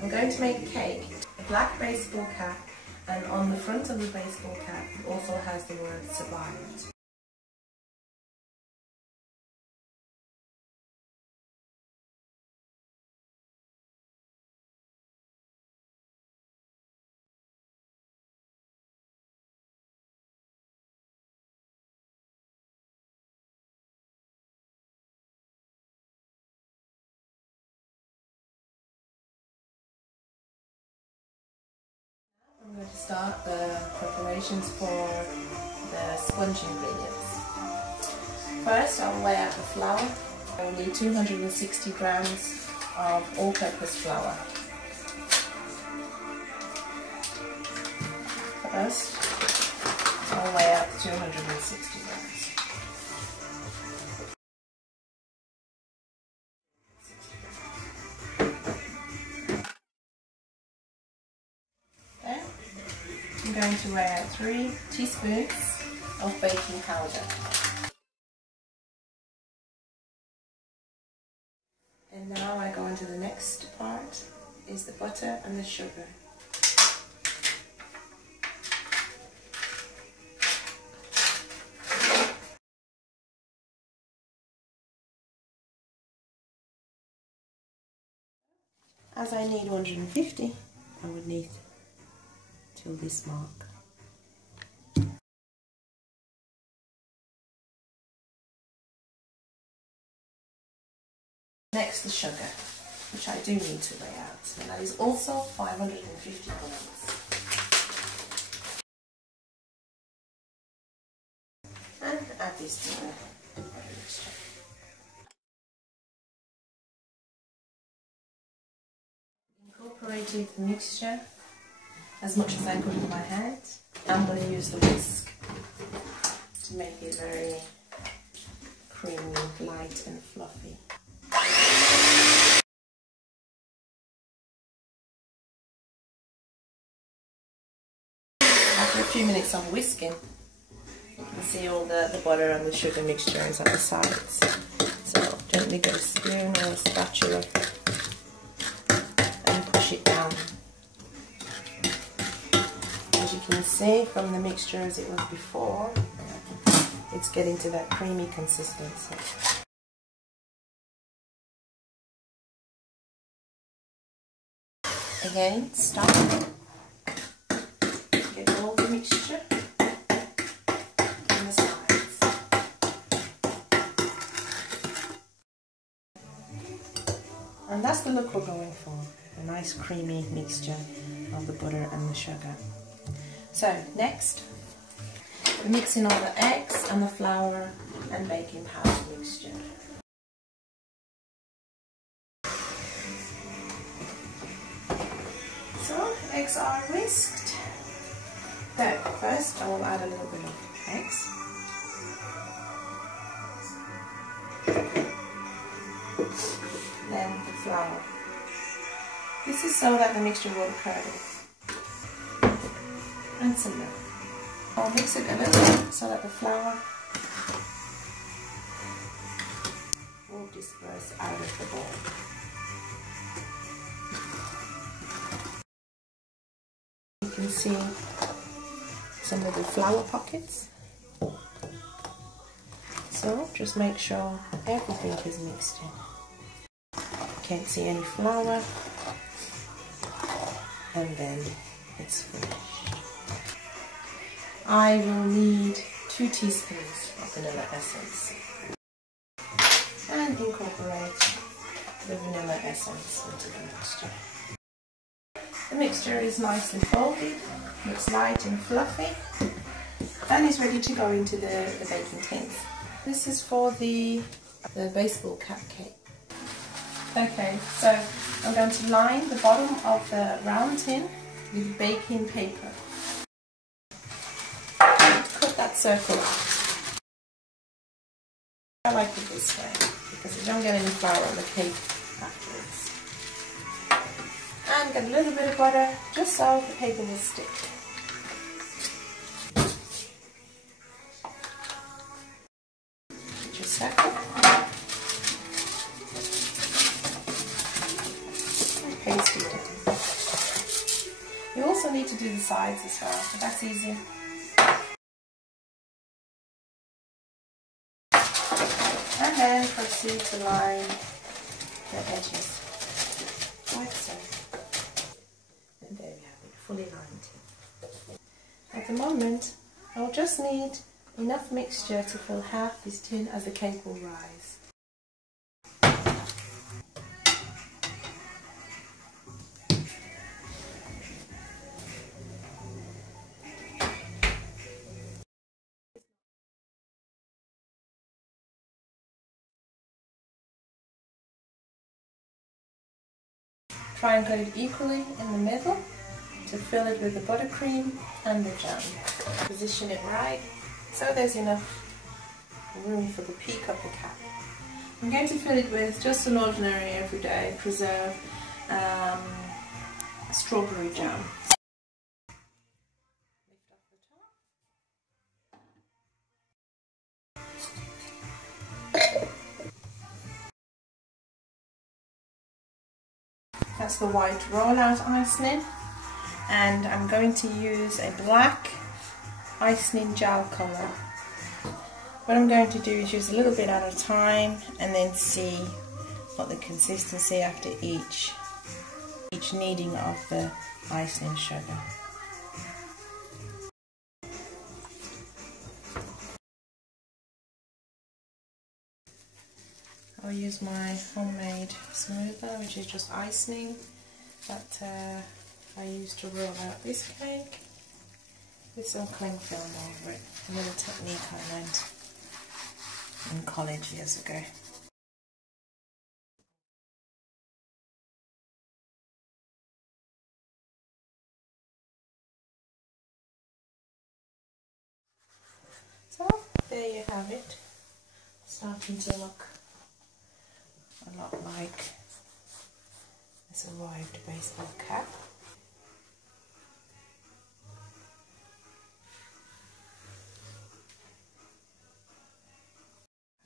I'm going to make a cake, a black baseball cap, and on the front of the baseball cap it also has the word Sebàs. I'm going to start the preparations for the sponge ingredients. First, I'll weigh out the flour. I will need 260 grams of all-purpose flour. First, I'll weigh out 260 grams. I'm going to weigh out 3 teaspoons of baking powder. And now I go into the next part, is the butter and the sugar. As I need 150, I would need till this mark. Next, the sugar, which I do need to weigh out, and that is also 550 grams. And add this to the mixture. Incorporated the mixture as much as I could with my hand. I'm going to use the whisk to make it very creamy, light and fluffy. After a few minutes of whisking, you can see all the butter and the sugar mixture is at the sides. So gently get a spoon or a spatula and push it down. As you can see from the mixture as it was before, it's getting to that creamy consistency. Again, stop. Get all the mixture on the sides. And that's the look we're going for, a nice creamy mixture of the butter and the sugar. So next, we're mixing all the eggs and the flour and baking powder mixture. So eggs are whisked. So first I will add a little bit of eggs. Then the flour. This is so that the mixture won't curdle. And some milk. I'll mix it a little bit so that the flour will disperse out of the bowl. You can see some of the flour pockets. So just make sure everything is mixed in. Can't see any flour, and then it's finished. I will need 2 teaspoons of vanilla essence and incorporate the vanilla essence into the mixture. The mixture is nicely folded, looks light and fluffy, and is ready to go into the baking tins. This is for the baseball cap cake. Okay, so I'm going to line the bottom of the round tin with baking paper. Cut that circle. I like it this way because you don't get any flour on the cake afterwards. And get a little bit of butter just so the paper will stick. Put your circle. And paste it down. also need to do the sides as well, but that's easy. And then proceed to line the edges, like so. And there we have it, fully lined. At the moment, I'll just need enough mixture to fill half this tin as the cake will rise. Try and cut it equally in the middle to fill it with the buttercream and the jam. Position it right so there's enough room for the peak of the cap. I'm going to fill it with just an ordinary everyday preserved strawberry jam. Lift up the top. That's the white rollout icing, and I'm going to use a black icing gel colour. What I'm going to do is use a little bit at a time and then see what the consistency after each kneading of the icing sugar. I'll use my homemade smoother, which is just icing that I used to roll out this cake with some cling film over it. A little technique I learned in college years ago. So there you have it, starting to look a lot like this arrived baseball cap.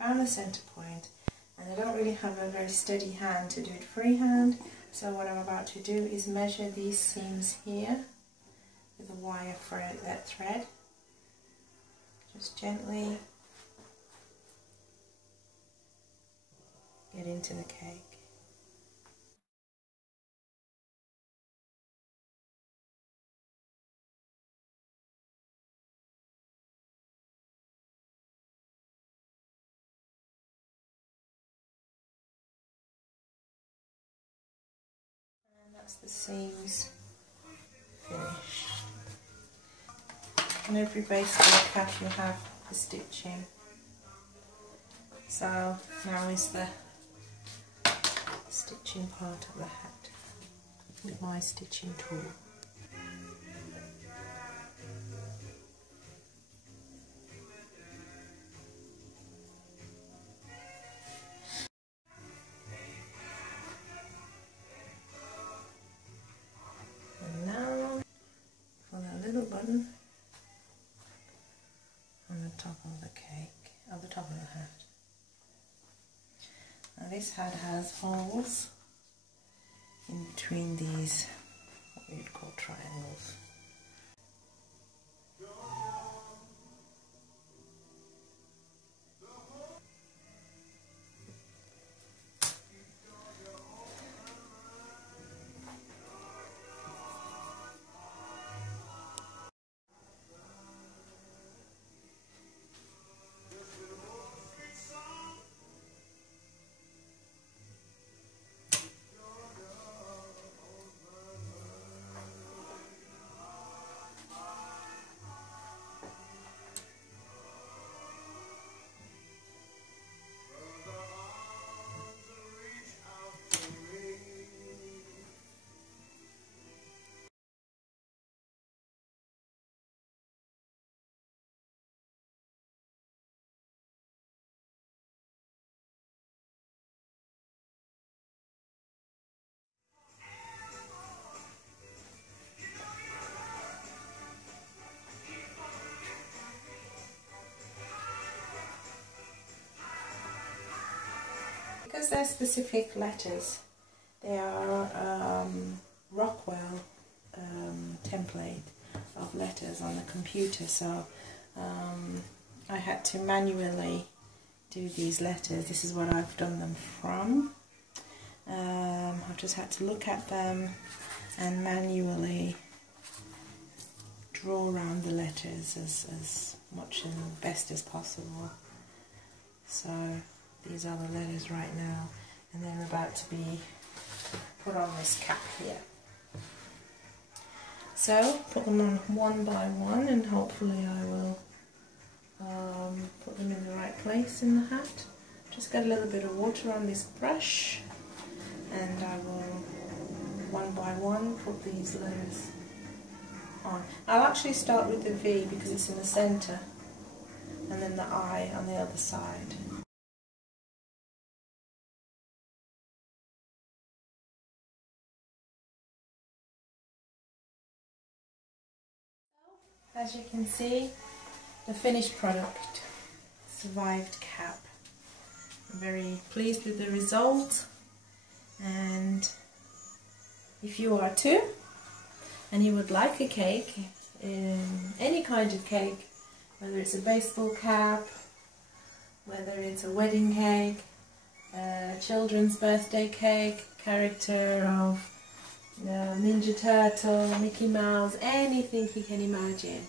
I found the centre point, and I don't really have a very steady hand to do it freehand, so what I'm about to do is measure these seams here with a wire thread. Just gently get into the cake. And that's the seams finished. On every base of the cap you have the stitching. So now is the stitching part of the hat with my stitching tool. And now for that little button on the top of the cake, on the top of the hat. Now this hat has holes in between these, what you'd call triangles. Because they're specific letters, they are Rockwell template of letters on the computer, so I had to manually do these letters. This is what I've done them from. I've just had to look at them and manually draw around the letters as much and best as possible. So these are the letters right now, and they're about to be put on this cap here. So put them on one by one, and hopefully I will put them in the right place in the hat. Just get a little bit of water on this brush, and I will one by one put these letters on. I'll actually start with the V because it's in the centre, and then the I on the other side. As you can see, the finished product, survived cap. I'm very pleased with the result, and if you are too, and you would like a cake, any kind of cake, whether it's a baseball cap, whether it's a wedding cake, a children's birthday cake, character of Ninja Turtle, Mickey Mouse, anything you can imagine,